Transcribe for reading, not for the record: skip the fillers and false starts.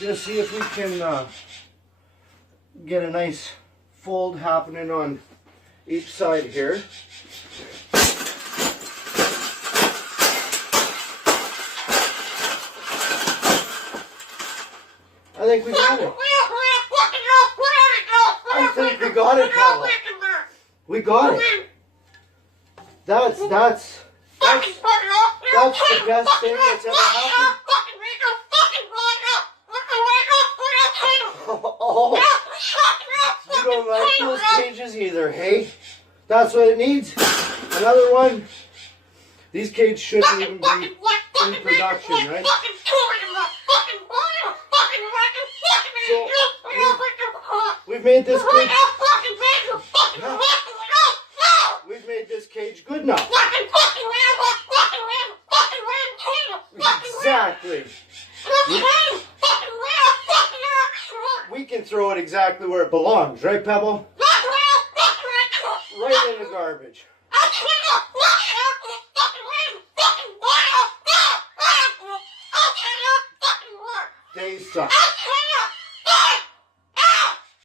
just see if we can get a nice fold happening on each side here. I think we got it. I think we got it, Pavel. We got it. That's the best thing that's ever happened. Oh, you don't like those cages either, hey? That's what it needs. Another one. These cages shouldn't even be in production, right? So we've made this cage. We've made this cage good enough. Exactly. We can throw it exactly where it belongs, right, Pebble? Right in the garbage. They suck.